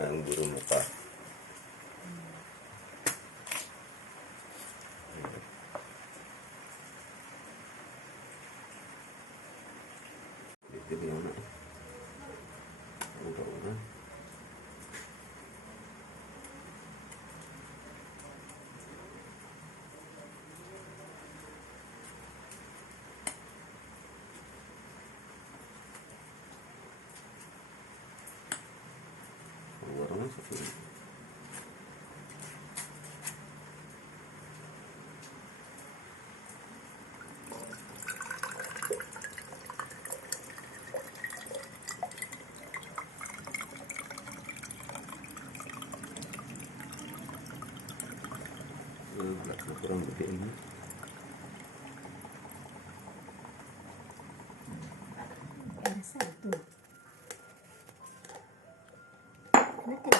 Ang buru muka. Itu gimana? Udah. Warna seperti ini. Kurang gede ini. Ada satu. Nanti.